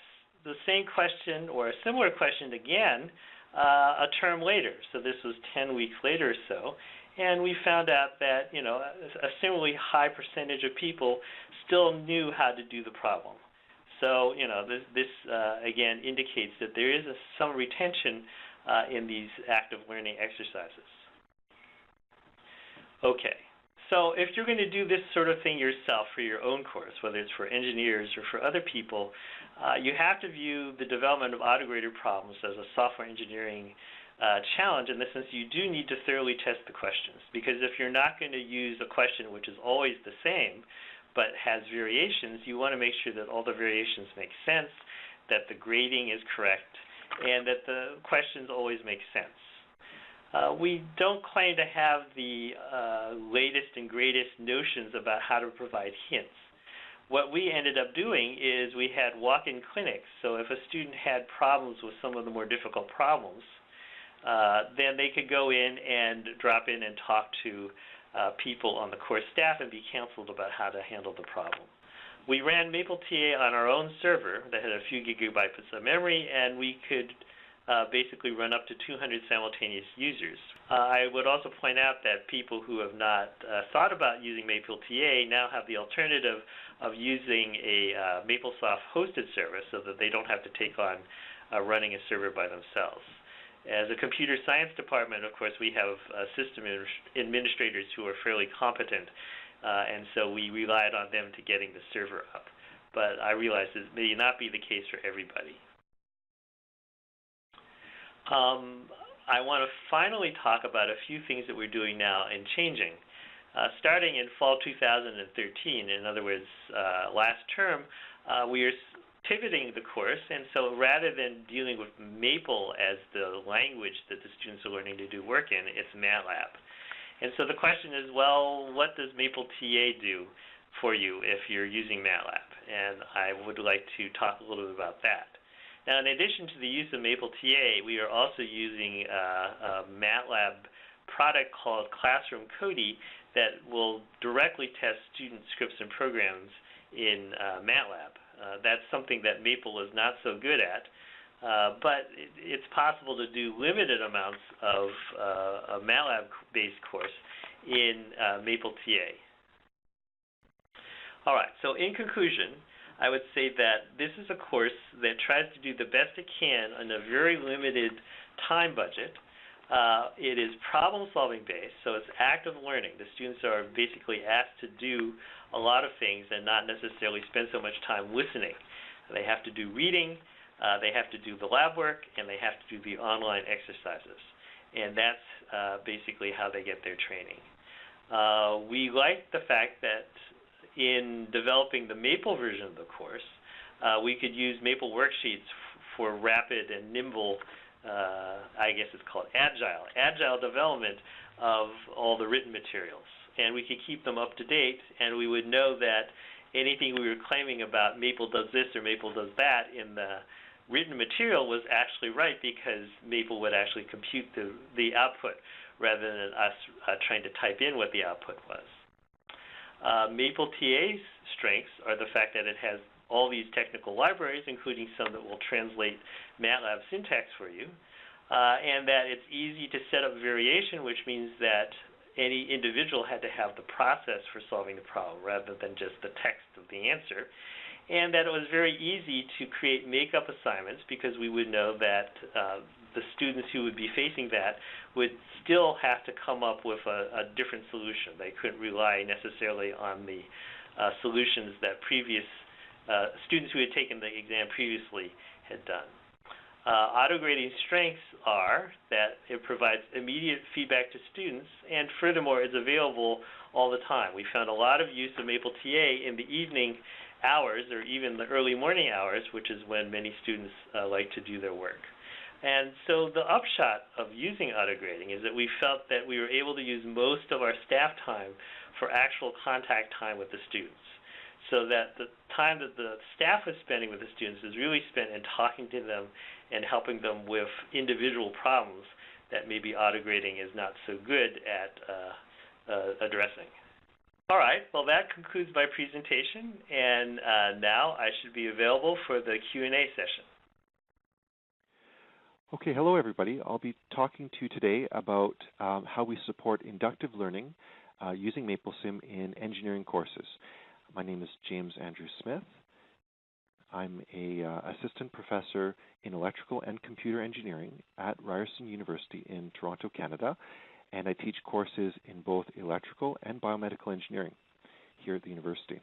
the same question or a similar question again a term later. So this was 10 weeks later or so. And we found out that, a similarly high percentage of people still knew how to do the problem. So, this again indicates that there is some retention in these active learning exercises. Okay. So if you're going to do this sort of thing yourself for your own course, whether it's for engineers or for other people, you have to view the development of auto-graded problems as a software engineering challenge in the sense you do need to thoroughly test the questions. Because if you're not going to use a question which is always the same but has variations, you want to make sure that all the variations make sense, that the grading is correct, and that the questions always make sense. We don't claim to have the latest and greatest notions about how to provide hints. What we ended up doing is we had walk-in clinics. So if a student had problems with some of the more difficult problems, then they could go in and drop in and talk to people on the course staff and be counseled about how to handle the problem. We ran MapleTA on our own server that had a few gigabytes of memory, and we could basically run up to 200 simultaneous users. I would also point out that people who have not thought about using MapleTA now have the alternative of using a Maplesoft hosted service so that they don't have to take on running a server by themselves. As a computer science department, of course, we have system administrators who are fairly competent, and so we relied on them to getting the server up. But I realize this may not be the case for everybody. I want to finally talk about a few things that we're doing now and changing. Starting in fall 2013, in other words, last term, we are pivoting the course, and so rather than dealing with Maple as the language that the students are learning to do work in, it's MATLAB. And so the question is, well, what does MapleTA do for you if you're using MATLAB? And I would like to talk a little bit about that. Now, in addition to the use of MapleTA, we are also using a MATLAB product called Classroom Cody that will directly test student scripts and programs in MATLAB. That's something that Maple is not so good at, but it's possible to do limited amounts of a MATLAB-based course in MapleTA. All right, so in conclusion, I would say that this is a course that tries to do the best it can on a very limited time budget. It is problem-solving based, so it's active learning. The students are basically asked to do a lot of things and not necessarily spend so much time listening. They have to do reading, they have to do the lab work, and they have to do the online exercises. And that's basically how they get their training. We like the fact that in developing the Maple version of the course, we could use Maple worksheets for rapid and nimble, I guess it's called agile development of all the written materials. and we could keep them up to date, and we would know that anything we were claiming about Maple does this or Maple does that in the written material was actually right, because Maple would actually compute the output rather than us trying to type in what the output was. Maple TA's strengths are the fact that it has all these technical libraries, including some that will translate MATLAB syntax for you, and that it's easy to set up variation, which means that any individual had to have the process for solving the problem rather than just the text of the answer, and that it was very easy to create make-up assignments, because we would know that the students who would be facing that would still have to come up with a different solution. They couldn't rely necessarily on the solutions that previous students who had taken the exam previously had done. Auto-grading strengths are that it provides immediate feedback to students, and furthermore, it's available all the time. We found a lot of use of Maple TA in the evening hours or even the early morning hours, which is when many students like to do their work. And so the upshot of using auto-grading is that we felt that we were able to use most of our staff time for actual contact time with the students, so that the time that the staff was spending with the students is really spent in talking to them and helping them with individual problems that maybe auto-grading is not so good at addressing. All right, well, that concludes my presentation, and now I should be available for the Q&A session. Okay, hello everybody. I'll be talking to you today about how we support inductive learning using MapleSim in engineering courses. My name is James Andrew Smith. I'm an assistant professor in electrical and computer engineering at Ryerson University in Toronto, Canada, and I teach courses in both electrical and biomedical engineering here at the university.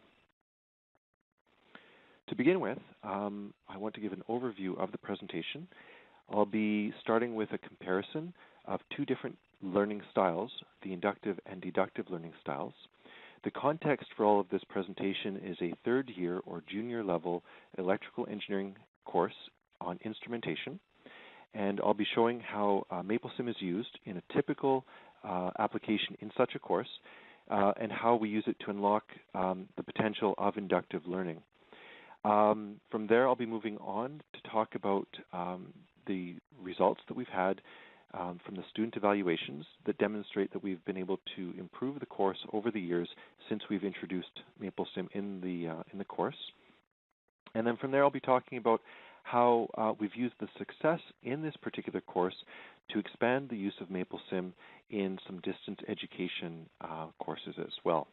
To begin with, I want to give an overview of the presentation. I'll be starting with a comparison of two different learning styles, the inductive and deductive learning styles. The context for all of this presentation is a third year or junior level electrical engineering course on instrumentation, and I'll be showing how MapleSim is used in a typical application in such a course, and how we use it to unlock the potential of inductive learning. From there, I'll be moving on to talk about the results that we've had from the student evaluations that demonstrate that we've been able to improve the course over the years since we've introduced MapleSim in the course. And then from there, I'll be talking about how we've used the success in this particular course to expand the use of MapleSim in some distance education courses as well.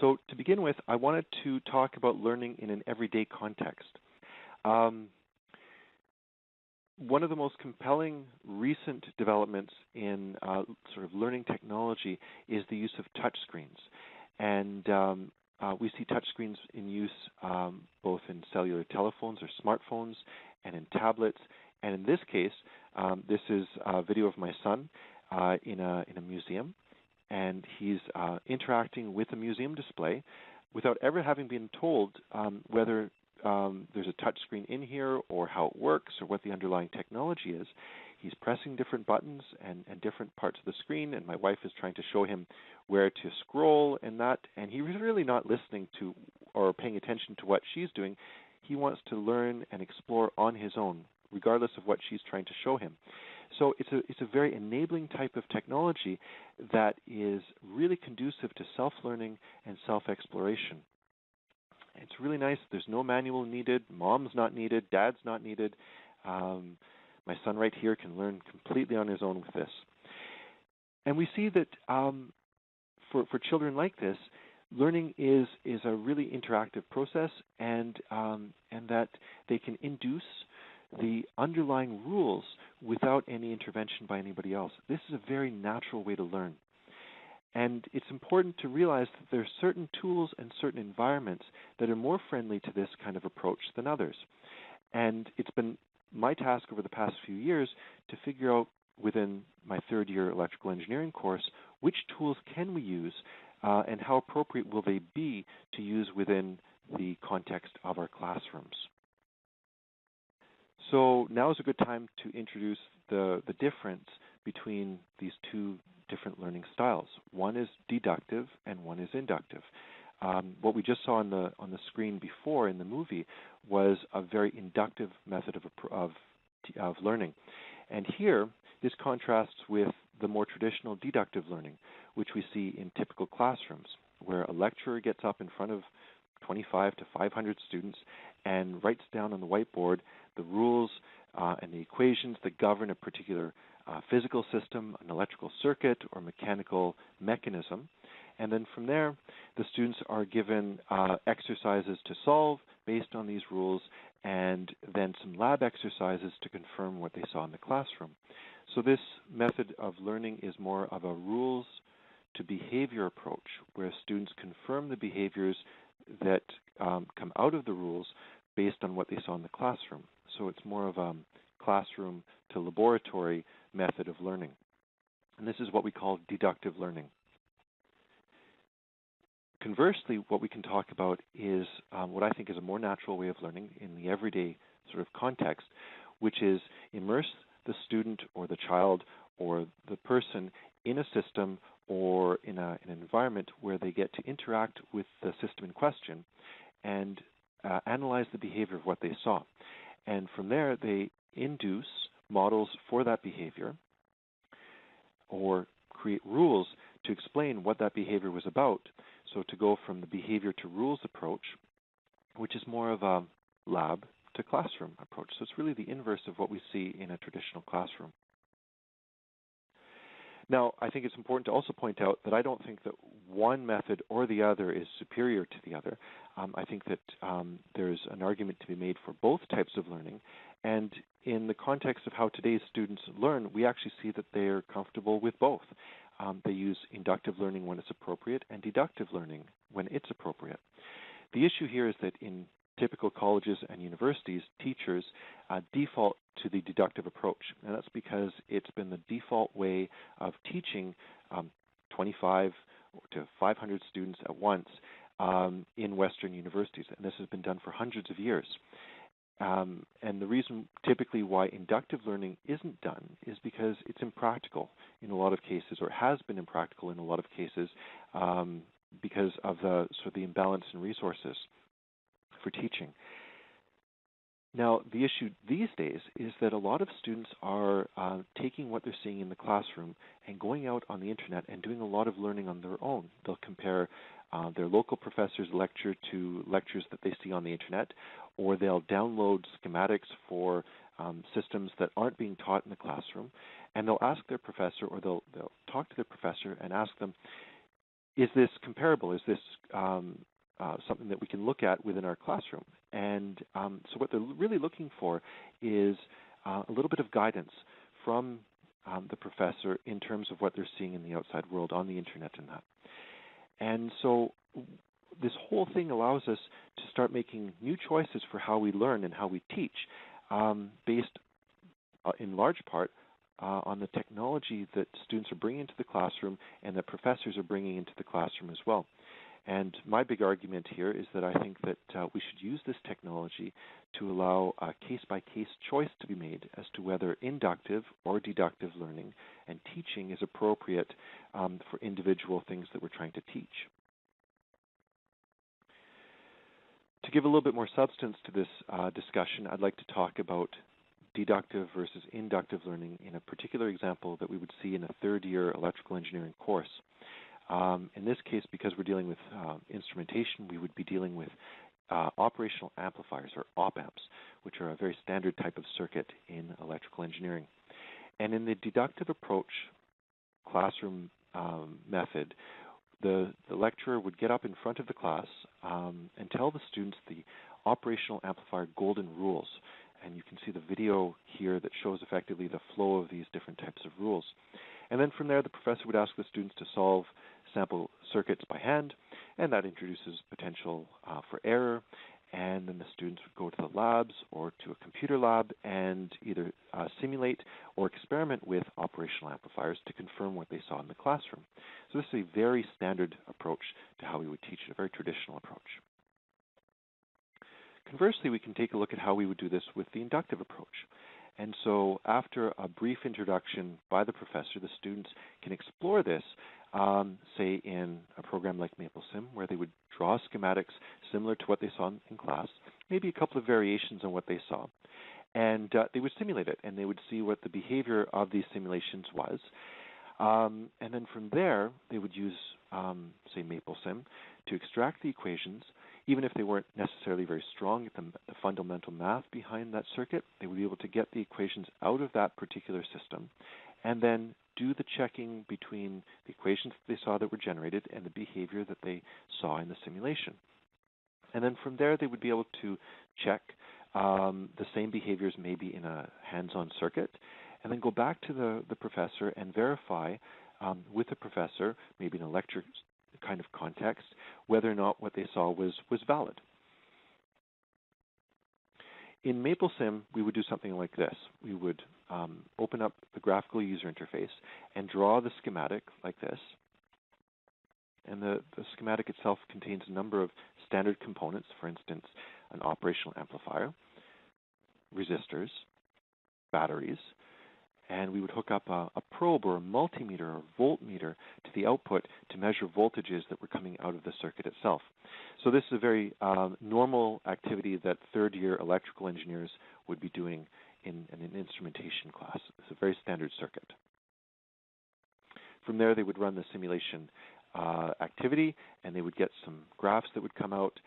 So to begin with, I wanted to talk about learning in an everyday context. One of the most compelling recent developments in sort of learning technology is the use of touchscreens. And we see touchscreens in use both in cellular telephones or smartphones and in tablets. And in this case, this is a video of my son in a museum. And he's interacting with a museum display without ever having been told whether there's a touch screen in here or how it works or what the underlying technology is. He's pressing different buttons and different parts of the screen, and my wife is trying to show him where to scroll and that, and he's really not listening to or paying attention to what she's doing. He wants to learn and explore on his own, regardless of what she's trying to show him. So it's a very enabling type of technology that is really conducive to self-learning and self-exploration. It's really nice. There's no manual needed. Mom's not needed. Dad's not needed. My son right here can learn completely on his own with this. And we see that for children like this, learning is a really interactive process, and that they can induce the underlying rules without any intervention by anybody else. This is a very natural way to learn. And it's important to realize that there are certain tools and certain environments that are more friendly to this kind of approach than others. And it's been my task over the past few years to figure out within my third year electrical engineering course which tools can we use and how appropriate will they be to use within the context of our classrooms. So now is a good time to introduce the difference between these two different learning styles. One is deductive and one is inductive. What we just saw on the screen before in the movie was a very inductive method of learning. And here, this contrasts with the more traditional deductive learning, which we see in typical classrooms, where a lecturer gets up in front of 25 to 500 students and writes down on the whiteboard the rules and the equations that govern a particular physical system, an electrical circuit, or mechanical mechanism. And then from there, the students are given exercises to solve based on these rules, and then some lab exercises to confirm what they saw in the classroom. So this method of learning is more of a rules to behavior approach, where students confirm the behaviors that come out of the rules based on what they saw in the classroom. So it's more of a classroom to laboratory method of learning. And this is what we call deductive learning. Conversely, what we can talk about is what I think is a more natural way of learning in the everyday sort of context, which is immerse the student or the child or the person in a system or in an environment where they get to interact with the system in question and analyze the behavior of what they saw. And from there, they induce models for that behavior or create rules to explain what that behavior was about. So to go from the behavior to rules approach, which is more of a lab to classroom approach. So it's really the inverse of what we see in a traditional classroom. Now, I think it's important to also point out that I don't think that one method or the other is superior to the other. I think that there's an argument to be made for both types of learning. And in the context of how today's students learn, we actually see that they're comfortable with both. They use inductive learning when it's appropriate and deductive learning when it's appropriate. The issue here is that in typical colleges and universities, teachers default to the deductive approach. And that's because it's been the default way of teaching 25 to 500 students at once in Western universities. And this has been done for hundreds of years. And the reason typically why inductive learning isn't done is because it's impractical in a lot of cases, or has been impractical in a lot of cases because of the sort of the imbalance in resources for teaching. Now, the issue these days is that a lot of students are taking what they're seeing in the classroom and going out on the internet and doing a lot of learning on their own. They'll compare their local professor's lecture to lectures that they see on the internet, or they'll download schematics for systems that aren't being taught in the classroom, and they'll ask their professor, or they'll talk to their professor and ask them, is this comparable? Is this something that we can look at within our classroom? And so what they're really looking for is a little bit of guidance from the professor in terms of what they're seeing in the outside world on the internet and that. And so this whole thing allows us to start making new choices for how we learn and how we teach, based in large part on the technology that students are bringing into the classroom and that professors are bringing into the classroom as well. And my big argument here is that I think that we should use this technology to allow a case-by-case choice to be made as to whether inductive or deductive learning and teaching is appropriate for individual things that we're trying to teach. To give a little bit more substance to this discussion, I'd like to talk about deductive versus inductive learning in a particular example that we would see in a third-year electrical engineering course. In this case, because we're dealing with instrumentation, we would be dealing with operational amplifiers, or op-amps, which are a very standard type of circuit in electrical engineering. And in the deductive approach classroom method, the lecturer would get up in front of the class and tell the students the operational amplifier golden rules. And you can see the video here that shows effectively the flow of these different types of rules. And then from there, the professor would ask the students to solve sample circuits by hand, and that introduces potential for error. And then the students would go to the labs or to a computer lab and either simulate or experiment with operational amplifiers to confirm what they saw in the classroom. So this is a very standard approach to how we would teach it, a very traditional approach. Conversely, we can take a look at how we would do this with the inductive approach. And so after a brief introduction by the professor, the students can explore this, say in a program like MapleSim, where they would draw schematics similar to what they saw in class, maybe a couple of variations on what they saw. And they would simulate it, and they would see what the behavior of these simulations was. And then from there, they would use, say, MapleSim to extract the equations. Even if they weren't necessarily very strong at the fundamental math behind that circuit, they would be able to get the equations out of that particular system and then do the checking between the equations that they saw that were generated and the behavior that they saw in the simulation. And then from there, they would be able to check the same behaviors maybe in a hands-on circuit, and then go back to the professor and verify with the professor, maybe in a lecture kind of context, whether or not what they saw was valid. In MapleSim, we would do something like this. We would open up the graphical user interface and draw the schematic like this. And the schematic itself contains a number of standard components, for instance, an operational amplifier, resistors, batteries, and we would hook up a probe or a multimeter or voltmeter to the output to measure voltages that were coming out of the circuit itself. So this is a very normal activity that third-year electrical engineers would be doing in an instrumentation class. It's a very standard circuit. From there, they would run the simulation activity, and they would get some graphs that would come out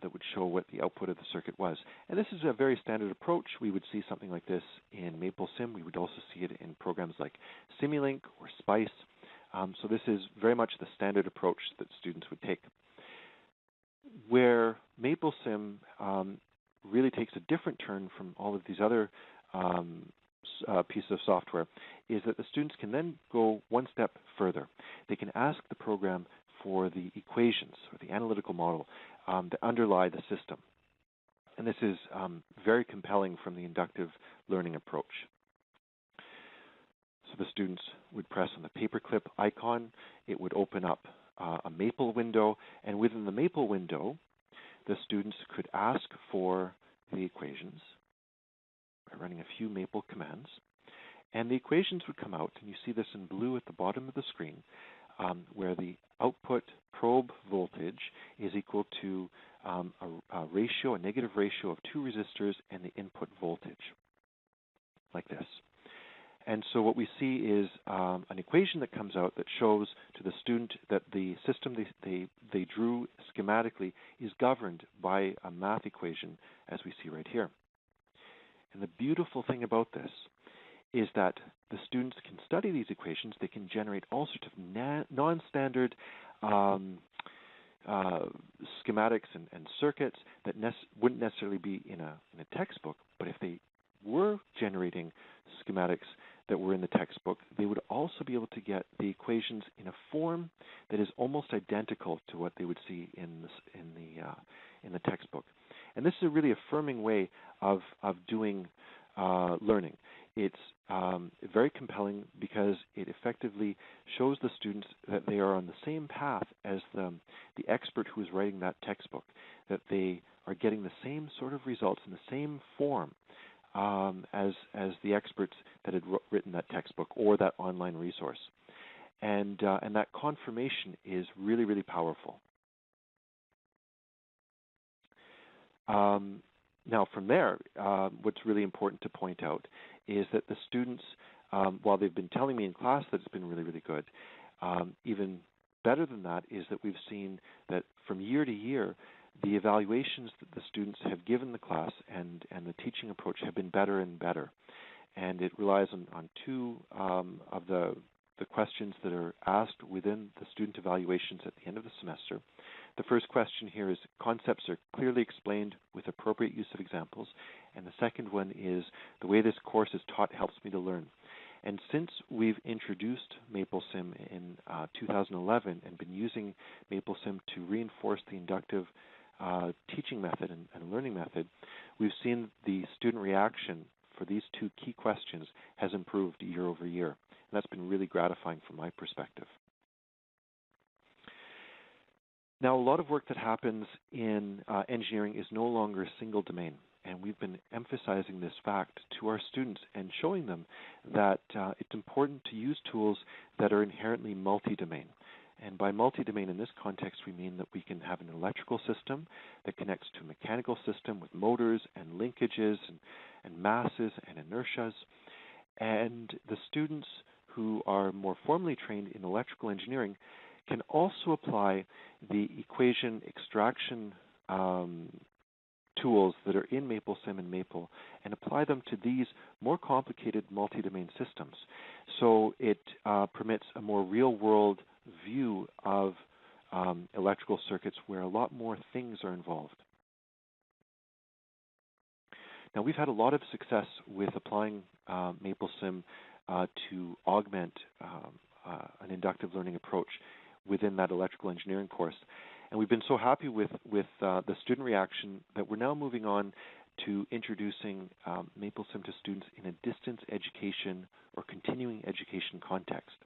that would show what the output of the circuit was. And this is a very standard approach. We would see something like this in MapleSim. We would also see it in programs like Simulink or SPICE. So this is very much the standard approach that students would take. Where MapleSim really takes a different turn from all of these other pieces of software is that the students can then go one step further. They can ask the program for the equations or the analytical model that underlie the system. And this is very compelling from the inductive learning approach. So the students would press on the paperclip icon. It would open up a Maple window, and within the Maple window, the students could ask for the equations by running a few Maple commands. And the equations would come out, and you see this in blue at the bottom of the screen, where the output probe voltage is equal to a negative ratio of two resistors and the input voltage, like this. And so what we see is an equation that comes out that shows to the student that the system they drew schematically is governed by a math equation, as we see right here. And the beautiful thing about this is that the students can study these equations. They can generate all sorts of non-standard schematics and circuits that wouldn't necessarily be in a textbook. But if they were generating schematics that were in the textbook, they would also be able to get the equations in a form that is almost identical to what they would see in the textbook. And this is a really affirming way of doing learning. It's very compelling because it effectively shows the students that they are on the same path as the expert who is writing that textbook, that they are getting the same sort of results in the same form as the experts that had written that textbook or that online resource. And that confirmation is really, really powerful. Now, from there, what's really important to point out is that the students, while they've been telling me in class that it's been really, really good, even better than that is that we've seen that from year to year, the evaluations that the students have given the class and the teaching approach have been better and better. And it relies on two of the questions that are asked within the student evaluations at the end of the semester. The first question here is, concepts are clearly explained with appropriate use of examples. And the second one is, the way this course is taught helps me to learn. And since we've introduced MapleSim in 2011 and been using MapleSim to reinforce the inductive teaching method and learning method, we've seen the student reaction for these two key questions has improved year over year. And that's been really gratifying from my perspective. Now, a lot of work that happens in engineering is no longer a single domain. and we've been emphasizing this fact to our students and showing them that it's important to use tools that are inherently multi-domain. And by multi-domain in this context, we mean that we can have an electrical system that connects to a mechanical system with motors and linkages and masses and inertias. And the students who are more formally trained in electrical engineering can also apply the equation extraction tools that are in MapleSim and Maple and apply them to these more complicated multi-domain systems. So it permits a more real-world view of electrical circuits where a lot more things are involved. Now, we've had a lot of success with applying MapleSim to augment an inductive learning approach within that electrical engineering course. And we've been so happy with the student reaction that we're now moving on to introducing MapleSim to students in a distance education or continuing education context.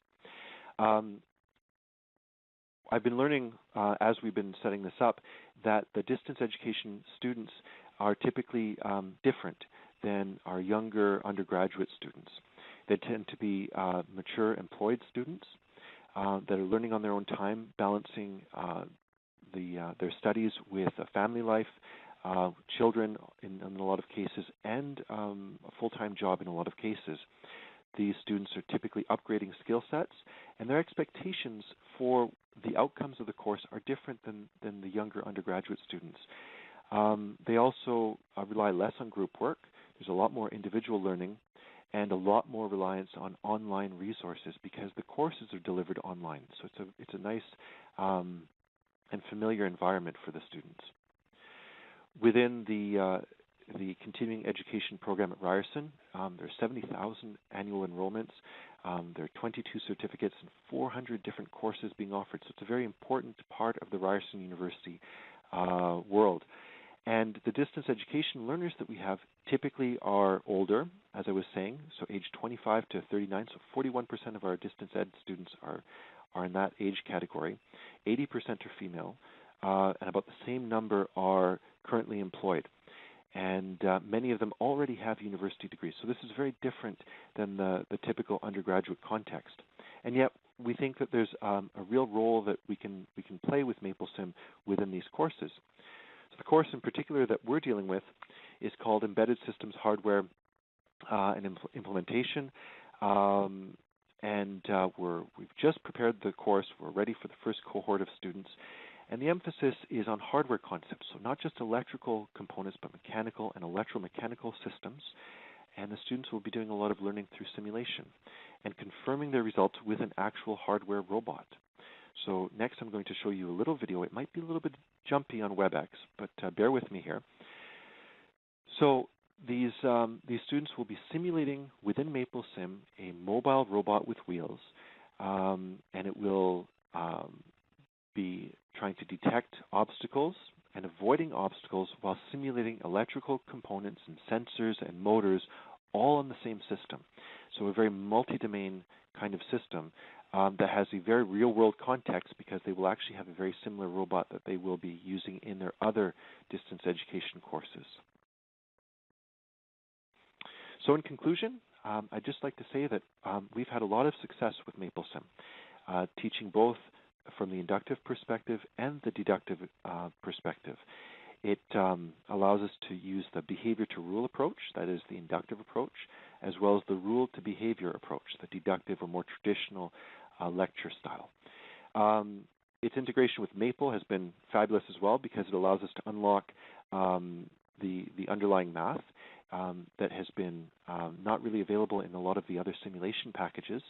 I've been learning, as we've been setting this up, that the distance education students are typically different than our younger undergraduate students. They tend to be mature employed students that are learning on their own time, balancing their studies with a family life, children in a lot of cases, and a full-time job in a lot of cases. These students are typically upgrading skill sets, and their expectations for the outcomes of the course are different than the younger undergraduate students. They also rely less on group work. There's a lot more individual learning and a lot more reliance on online resources because the courses are delivered online. So it's a nice and familiar environment for the students. Within the continuing education program at Ryerson, there are 70,000 annual enrollments. There are 22 certificates and 400 different courses being offered. So it's a very important part of the Ryerson University world. And the distance education learners that we have typically are older, as I was saying, so age 25 to 39. So 41% of our distance ed students are in that age category. 80% are female, and about the same number are currently employed. And many of them already have university degrees. So this is very different than the typical undergraduate context. And yet we think that there's a real role that we can play with MapleSim within these courses. So the course in particular that we're dealing with is called Embedded Systems Hardware and Implementation. We've just prepared the course. We're ready for the first cohort of students. And the emphasis is on hardware concepts, so not just electrical components, but mechanical and electromechanical systems. And the students will be doing a lot of learning through simulation and confirming their results with an actual hardware robot. So next I'm going to show you a little video. It might be a little bit jumpy on WebEx, but bear with me here. So these students will be simulating within MapleSim a mobile robot with wheels, and it will be trying to detect obstacles and avoiding obstacles while simulating electrical components and sensors and motors all in the same system. So a very multi-domain kind of system that has a very real-world context because they will actually have a very similar robot that they will be using in their other distance education courses. So in conclusion, I'd just like to say that we've had a lot of success with MapleSim, teaching both from the inductive perspective and the deductive perspective. It allows us to use the behavior to rule approach, that is the inductive approach, as well as the rule to behavior approach, the deductive or more traditional lecture style. Its integration with Maple has been fabulous as well because it allows us to unlock the underlying math that has been not really available in a lot of the other simulation packages.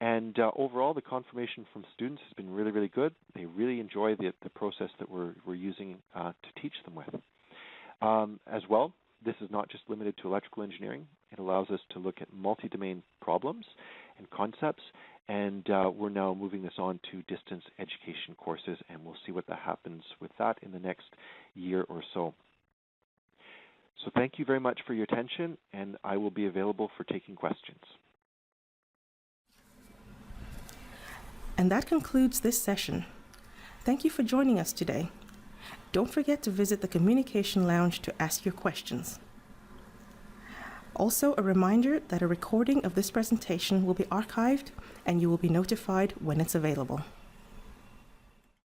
And overall, the confirmation from students has been really, really good. They really enjoy the process that we're using to teach them with. As well, this is not just limited to electrical engineering. It allows us to look at multi-domain problems and concepts, and we're now moving this on to distance education courses, and we'll see what happens with that in the next year or so. So thank you very much for your attention, and I will be available for taking questions. And that concludes this session. Thank you for joining us today. Don't forget to visit the Communication Lounge to ask your questions. Also, a reminder that a recording of this presentation will be archived and you will be notified when it's available.